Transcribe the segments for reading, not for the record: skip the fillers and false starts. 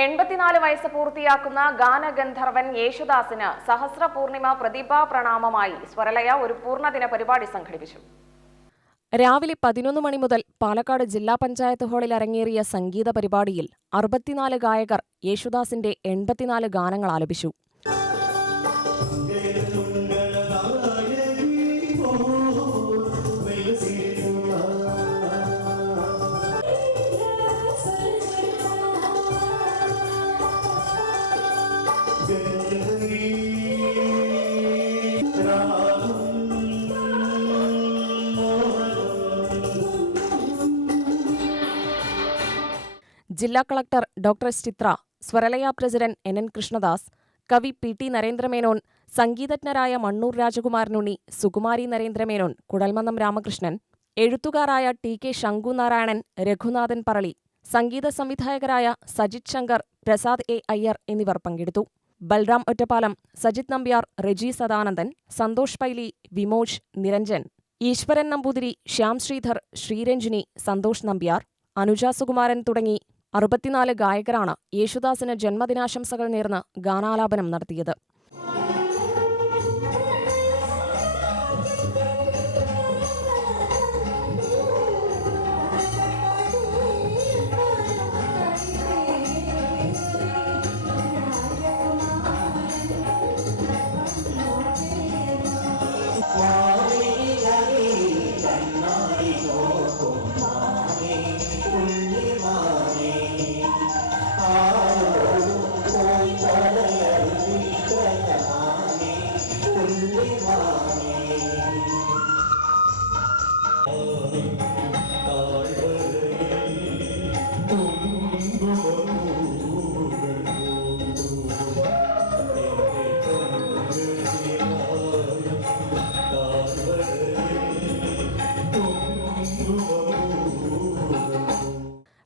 84 വയസ്സ് പൂർത്തിയാക്കുന്ന ഗാനഗന്ധർവൻ യേശുദാസിന് സഹസ്രപൂർണിമ പ്രതിഭാ പ്രണാമമായി സ്വരലയ ഒരു പൂർണ്ണദിന പരിപാടി സംഘടിപ്പിച്ചു. രാവിലെ 11 മണി മുതൽ പാലക്കാട് ജില്ലാ പഞ്ചായത്ത് ഹാളിൽ അരങ്ങേറിയ സംഗീത പരിപാടിയിൽ 64 ഗായകർ യേശുദാസിന്റെ 84 ഗാനങ്ങൾ ആലപിച്ചു. ജില്ലാ കളക്ടർ ഡോക്ടർ ചിത്ര, സ്വരലയ പ്രസിഡന്റ് NN കൃഷ്ണദാസ്, കവി PT Narendra Menon, സംഗീതജ്ഞരായ Mannur Rajakumaranunni, Sukumari Narendra Menon, Kuzhalmannam Ramakrishnan, എഴുത്തുകാരായ TK ശങ്കുനാരായണൻ, Raghunathan Parali, Sangeetha സംവിധായകരായ Sajith Shankar, Prasad A Iyer എന്നിവർ പങ്കെടുത്തു. ബൽറാം ഒറ്റപ്പാലം, സജിത് നമ്പ്യാർ, റെജി സദാനന്ദൻ, സന്തോഷ് പൈലി, വിമോജ്, നിരഞ്ജൻ, ഈശ്വരൻ നമ്പൂതിരി, ശ്യാം ശ്രീധർ, ശ്രീരഞ്ജിനി, സന്തോഷ് നമ്പ്യാർ, അനുജ സുകുമാരൻ തുടങ്ങി 64 ഗായകരാണ് യേശുദാസിന് ജന്മദിനാശംസകൾ നേർന്ന് ഗാനാലാപനം നടത്തിയത്.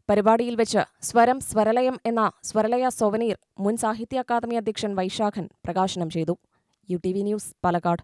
പരിപാടിയിൽ വെച്ച് സ്വരം സ്വരലയം എന്ന സ്വരലയ സൊവനീർ മുൻ സാഹിത്യ അക്കാദമി അധ്യക്ഷൻ വൈശാഖൻ പ്രകാശനം ചെയ്തു. UTV news, Palakkad.